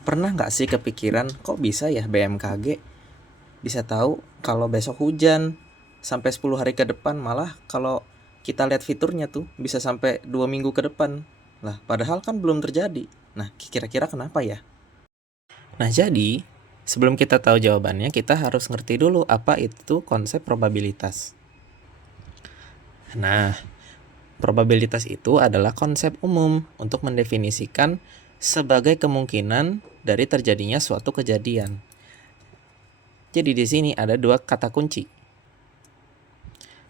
Pernah nggak sih kepikiran kok bisa ya BMKG bisa tahu kalau besok hujan sampai 10 hari ke depan, malah kalau kita lihat fiturnya tuh bisa sampai 2 minggu ke depan. Lah, padahal kan belum terjadi. Nah, kira-kira kenapa ya? Nah, jadi sebelum kita tahu jawabannya, kita harus ngerti dulu apa itu konsep probabilitas. Nah, probabilitas itu adalah konsep umum untuk mendefinisikan sebagai kemungkinan dari terjadinya suatu kejadian. Jadi di sini ada dua kata kunci.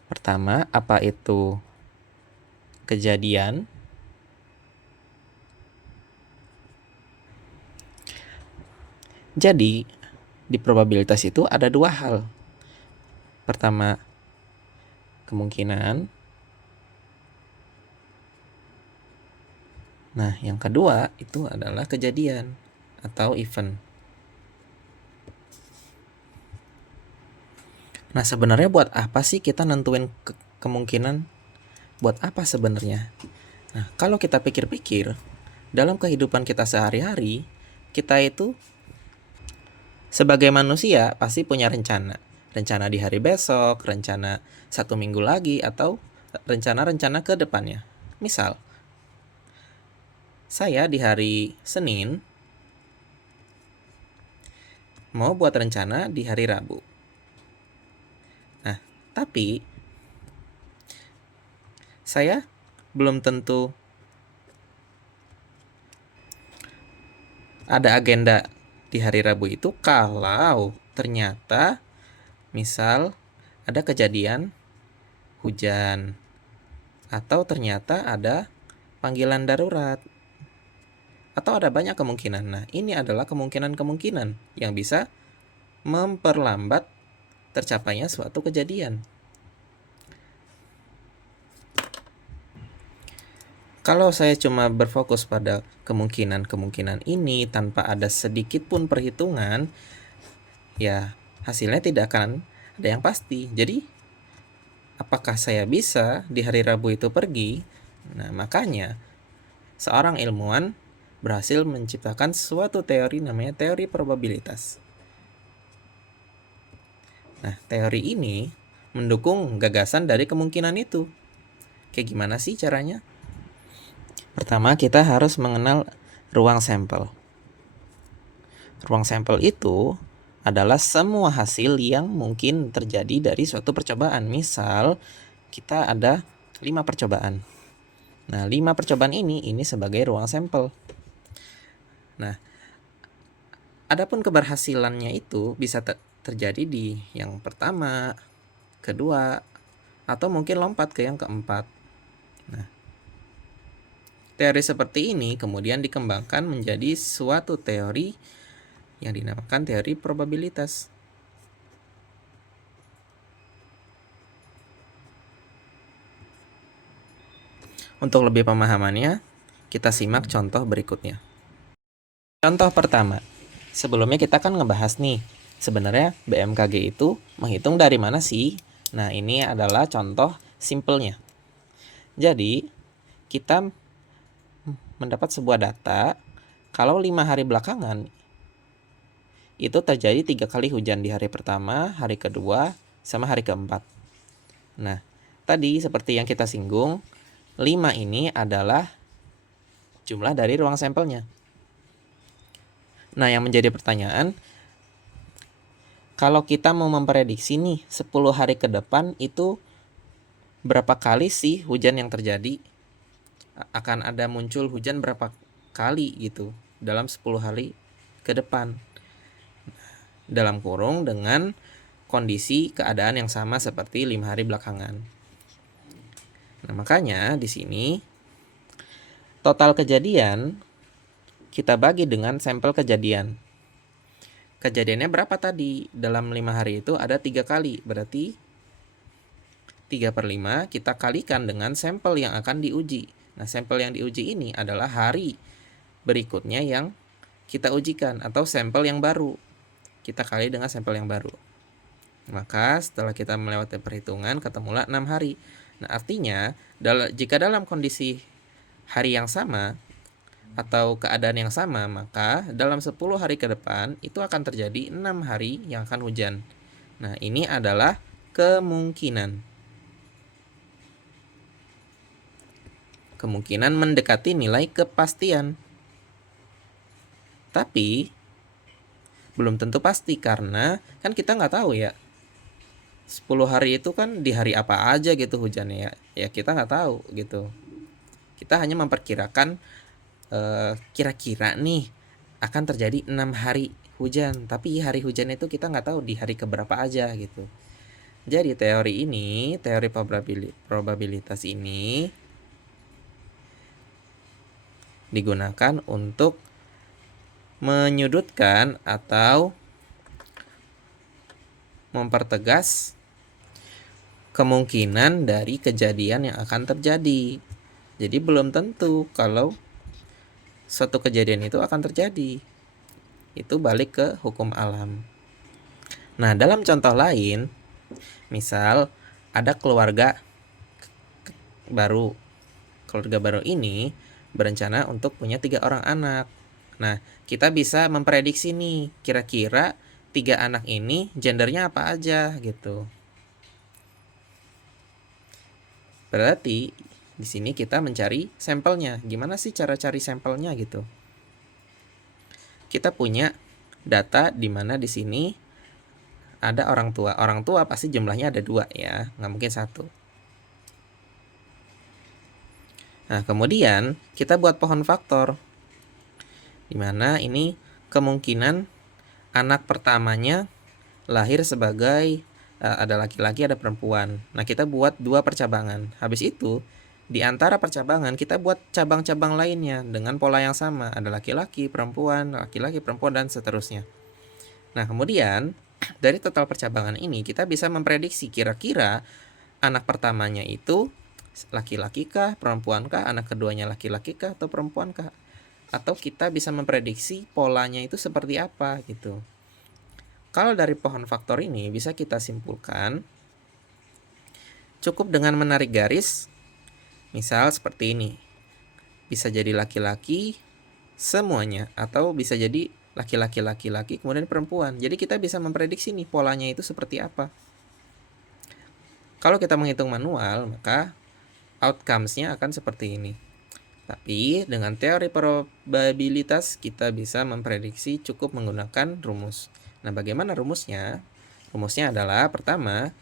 Pertama, apa itu kejadian? Jadi, di probabilitas itu ada dua hal. Pertama, kemungkinan. Nah, yang kedua itu adalah kejadian atau event. Nah, sebenarnya buat apa sih kita nentuin kemungkinan? Buat apa sebenarnya? Nah, kalau kita pikir-pikir, dalam kehidupan kita sehari-hari, kita itu sebagai manusia pasti punya rencana. Rencana di hari besok, rencana 1 minggu lagi, atau rencana-rencana ke depannya. Misal, saya di hari Senin mau buat rencana di hari Rabu. Nah, tapi saya belum tentu ada agenda di hari Rabu itu kalau ternyata misal ada kejadian hujan atau ternyata ada panggilan darurat atau ada banyak kemungkinan. Nah, ini adalah kemungkinan-kemungkinan yang bisa memperlambat tercapainya suatu kejadian. Kalau saya cuma berfokus pada kemungkinan-kemungkinan ini tanpa ada sedikit pun perhitungan, ya hasilnya tidak akan ada yang pasti. Jadi, apakah saya bisa di hari Rabu itu pergi? Nah, makanya seorang ilmuwan berhasil menciptakan suatu teori namanya teori probabilitas. Nah, teori ini mendukung gagasan dari kemungkinan itu. Kayak gimana sih caranya? Pertama, kita harus mengenal ruang sampel. Ruang sampel itu adalah semua hasil yang mungkin terjadi dari suatu percobaan. Misal, kita ada 5 percobaan. Nah, 5 percobaan ini sebagai ruang sampel. Nah, adapun keberhasilannya itu bisa terjadi di yang pertama, kedua, atau mungkin lompat ke yang keempat. Nah, teori seperti ini kemudian dikembangkan menjadi suatu teori yang dinamakan teori probabilitas. Untuk lebih pemahamannya, kita simak contoh berikutnya. Contoh pertama, sebelumnya kita kan ngebahas nih, sebenarnya BMKG itu menghitung dari mana sih? Nah, ini adalah contoh simpelnya. Jadi, kita mendapat sebuah data, kalau 5 hari belakangan, itu terjadi 3 kali hujan di hari pertama, hari kedua, sama hari keempat. Nah, tadi seperti yang kita singgung, 5 ini adalah jumlah dari ruang sampelnya. Nah, yang menjadi pertanyaan, kalau kita mau memprediksi nih 10 hari ke depan itu berapa kali sih hujan yang terjadi? Akan ada muncul hujan berapa kali gitu dalam 10 hari ke depan. Dalam kurung dengan kondisi keadaan yang sama seperti 5 hari belakangan. Nah, makanya di sini total kejadian kita bagi dengan sampel kejadian. Kejadiannya berapa tadi? Dalam 5 hari itu ada 3 kali. Berarti 3/5 kita kalikan dengan sampel yang akan diuji. Nah, sampel yang diuji ini adalah hari berikutnya yang kita ujikan atau sampel yang baru. Kita kali dengan sampel yang baru. Maka setelah kita melewati perhitungan ketemulah 6 hari. Nah, artinya jika dalam kondisi hari yang sama, atau keadaan yang sama, maka dalam 10 hari ke depan itu akan terjadi 6 hari yang akan hujan. Nah, ini adalah kemungkinan. Kemungkinan mendekati nilai kepastian. Tapi belum tentu pasti karena kan kita nggak tahu ya. 10 hari itu kan di hari apa aja gitu hujannya ya. Ya kita nggak tahu gitu. Kita hanya memperkirakan kira-kira nih akan terjadi 6 hari hujan, tapi hari hujan itu kita nggak tahu di hari keberapa aja gitu. Jadi teori probabilitas ini digunakan untuk menyudutkan atau mempertegas kemungkinan dari kejadian yang akan terjadi. Jadi belum tentu kalau suatu kejadian itu akan terjadi. Itu balik ke hukum alam. Nah, dalam contoh lain, misal ada keluarga baru. Keluarga baru ini berencana untuk punya 3 orang anak. Nah, kita bisa memprediksi nih, kira-kira 3 anak ini gendernya apa aja gitu. Berarti di sini kita mencari sampelnya. Gimana sih cara cari sampelnya gitu? Kita punya data di mana di sini ada orang tua. Orang tua pasti jumlahnya ada 2 ya, nggak mungkin 1. Nah, kemudian kita buat pohon faktor. Di mana ini kemungkinan anak pertamanya lahir sebagai ada laki-laki, ada perempuan. Nah, kita buat 2 percabangan. Habis itu, di antara percabangan kita buat cabang-cabang lainnya dengan pola yang sama. Ada laki-laki, perempuan, dan seterusnya. Nah, kemudian dari total percabangan ini kita bisa memprediksi kira-kira anak pertamanya itu laki-laki kah, perempuan kah, anak keduanya laki-laki kah atau perempuan kah? Atau kita bisa memprediksi polanya itu seperti apa gitu. Kalau dari pohon faktor ini bisa kita simpulkan cukup dengan menarik garis, misal seperti ini. Bisa jadi laki-laki semuanya atau bisa jadi laki-laki kemudian perempuan. Jadi kita bisa memprediksi nih polanya itu seperti apa. Kalau kita menghitung manual, maka outcomes-nya akan seperti ini. Tapi dengan teori probabilitas kita bisa memprediksi cukup menggunakan rumus. Nah, bagaimana rumusnya? Rumusnya adalah pertama,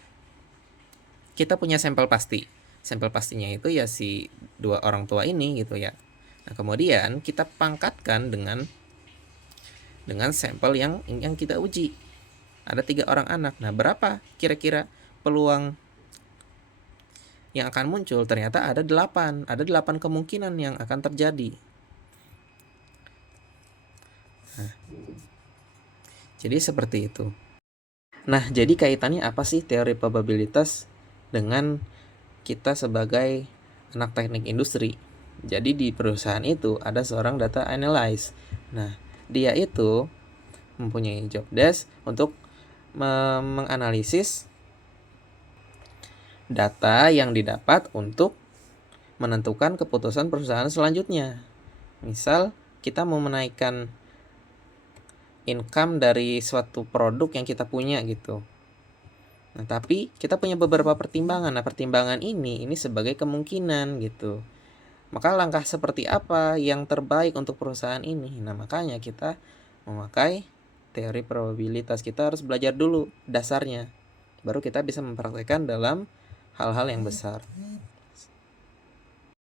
kita punya sampel pasti. Sampel pastinya itu ya si 2 orang tua ini gitu ya. Nah, kemudian kita pangkatkan dengan sampel yang kita uji. Ada 3 orang anak. Nah, berapa kira-kira peluang yang akan muncul? Ternyata ada 8. Ada 8 kemungkinan yang akan terjadi. Nah, jadi seperti itu. Nah, jadi kaitannya apa sih teori probabilitas dengan kita sebagai anak teknik industri? Jadi di perusahaan itu ada seorang data analyst. Nah, dia itu mempunyai job desk untuk menganalisis data yang didapat untuk menentukan keputusan perusahaan selanjutnya. Misal kita mau menaikkan income dari suatu produk yang kita punya gitu. Nah, tapi kita punya beberapa pertimbangan. Nah, pertimbangan ini sebagai kemungkinan gitu. Maka langkah seperti apa yang terbaik untuk perusahaan ini? Nah, makanya kita memakai teori probabilitas. Kita harus belajar dulu dasarnya. Baru kita bisa mempraktekkan dalam hal-hal yang besar.